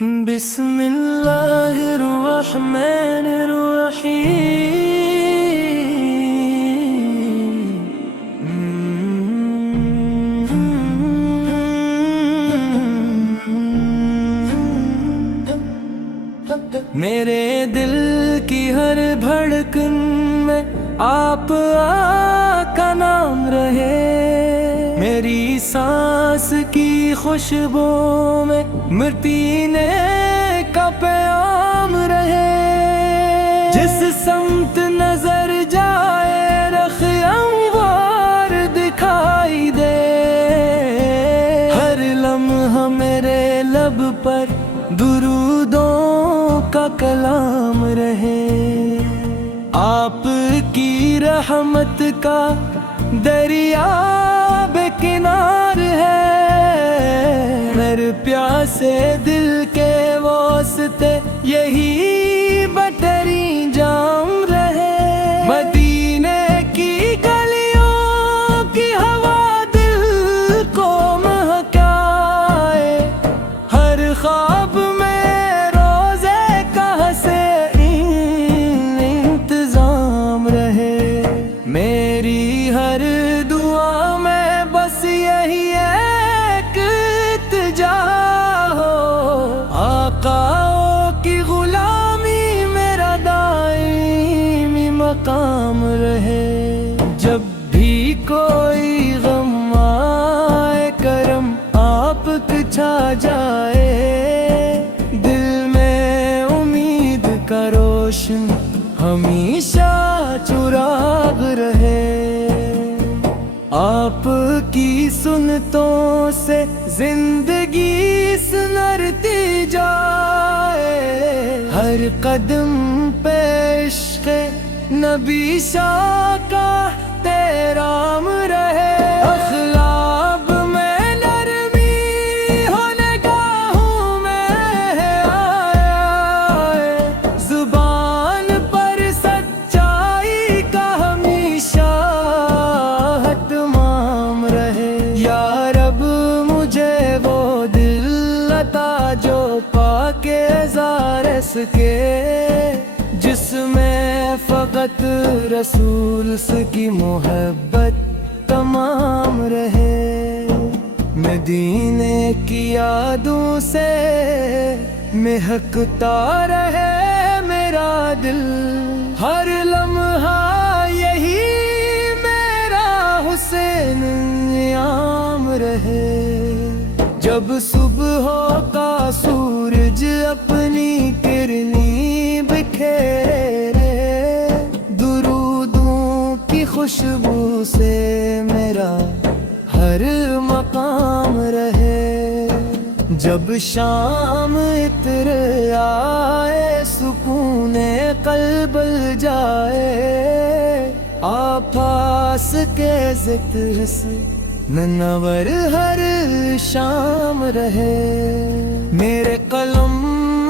بسم اللہ الرحمن الرحیم۔ میرے دل کی ہر دھڑکن میں آپ کا نام رہے، میری سانس کی خوشبو میں مرتینے کا پیام رہے۔ جس سمت نظر جائے رخ انوار دکھائی دے، ہر لمحہ میرے لب پر درودوں کا کلام رہے۔ آپ کی رحمت کا دریا بے کنار ہے، میرے پیاسے دل کے واسطے یہی بہترین جام رہے۔ مدینے کی گلیوں کی ہوا دل کو مہکائے، ہر خواب میں روزے کا حسین انتظام رہے۔ میری ہر دعا میں بس یہی ایک التجا ہو، آقا کی غلامی میرا دائمی مقام رہے۔ جب بھی کوئی غم آئے کرم آپ کا چھا جائے، دل میں امید کا روشن ہمیشہ چراغ رہے۔ آپ کی سنتوں سے زندگی سنرتی جائے، ہر قدم پہ عشق نبی شاہ کا احترام رہے۔ اخلاق میں نرمی ہو، نگاہوں میں حیا، زبان پر سچائی کا ہمیشہ اہتمام رہے۔ یا رب مجھے وہ دل عطا جو پاکے ظاہر سکے، جس میں فقط رسول کی محبت تمام رہے۔ مدینے کی یادوں سے مہکتا رہے میرا دل، ہر لمحہ یہی میرا حسین نیام رہے۔ جب صبح کا سورج اپنی کرنی بکھیرے، درودوں کی خوشبو سے میرا ہر مقام رہے۔ جب شام عطر آئے، سکون قلب جائے، آپاس کے ذکر سے ننور ہر شام رہے۔ میرے قلم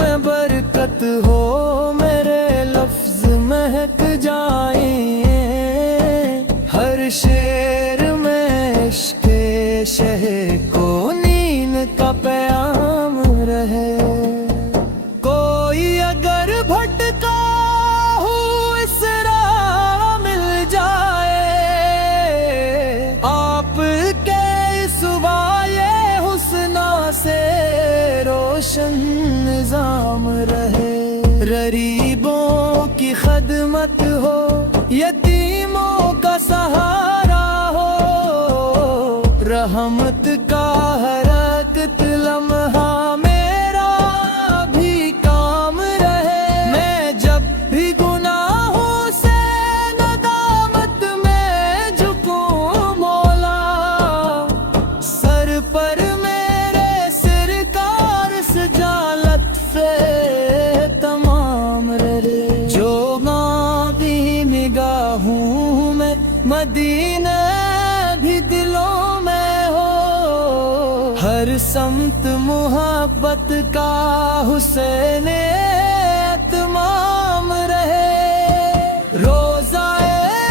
میں برکت ہو، میرے لفظ مہک جائیں، ہر شعر میں عشق شہ کو نین کا پیام رہے۔ کوئی اگر بھٹکا ہو اس راہ مل جائے، آپ کے سوائے حسنہ سے روشن نظام رہے۔ غریبوں کی خدمت ہو، یتیموں کا سہارا ہو، رحمت کا ہر ایک لمحہ میرا بھی کام رہے۔ میں جب بھی گناہوں سے ندامت میں جھکوں مولا، سر پر میرے سرکار سجالت سے تمام رہے۔ جو بھی نگاہوں میں مدینہ بھی دلوں میں ہو، ہر سمت محبت کا حسین اتمام رہے۔ روزہ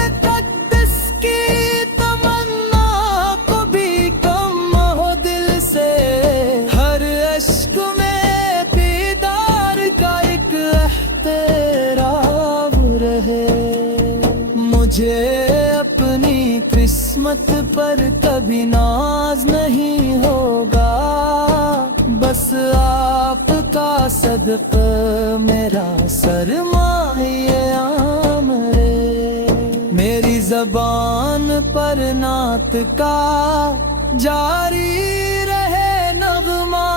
اقدس کی تمنا کو بھی کم ہو دل سے، ہر اشک میں قسمت پر کبھی ناز نہیں ہوگا، بس آپ کا صدقہ میرا سرمایہ عام ہے۔ میری زبان پر نعت کا جاری رہے نغمہ،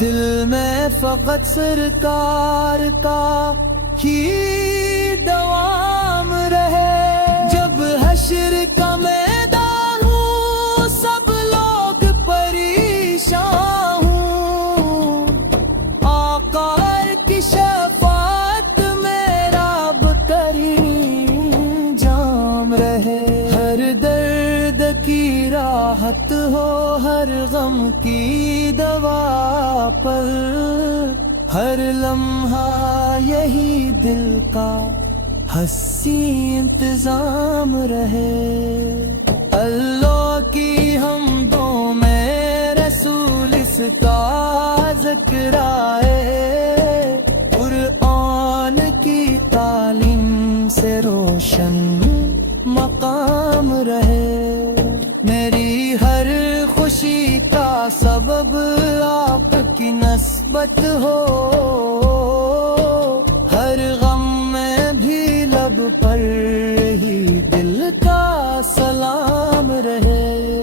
دل میں فقط سرکار کا ہی دوام رہے۔ جب حشر کا میدان ہوں، سب لوگ پریشان ہوں، آقا کی شفاعت میرا بہترین جام رہے۔ ہر درد کی راحت ہو، ہر غم کی دوا پر، ہر لمحہ یہی دل کا حسی انتظام رہے۔ اللہ کی حمدوں میں رسول اس کا ذکر آئے، قرآن کی تعلیم سے روشن مقام رہے۔ میری ہر خوشی کا سبب آپ کی نسبت ہو، ہر غم میں بھی لب پر ہی دل کا سلام رہے۔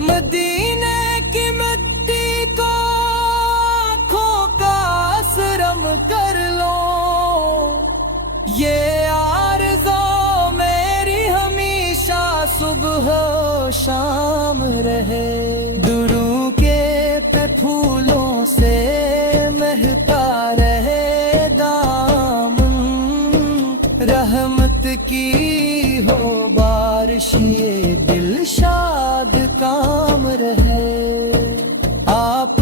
مدینے کی مٹی کو آنکھوں کا اسرم کر لو، یہ آرزو میری ہمیشہ صبح و شام رہے۔ درو کے پہ پھولوں سے مہکا رہے دامن، رحمت کی ہو بارش یہ دل شاد کام رہے۔ آپ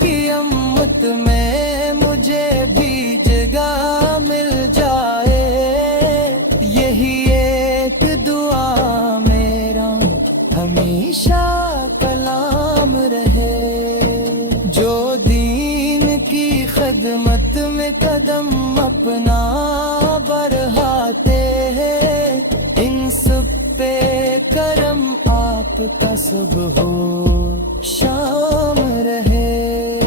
کی امت میں مجھے بھی جگہ مل جائے، یہی ایک دعا میرا ہمیشہ کلام رہے۔ جو دین کی خدمت میں قدم اپنا بڑھاتے ہیں، ان سب پہ کرم آپ کا سب ہو شام رہے۔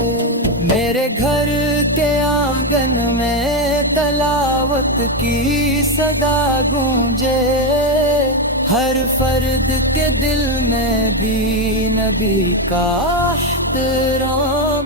میرے گھر کے آنگن میں تلاوت کی صدا گونجے، ہر فرد کے دل میں بھی نبی کا احترام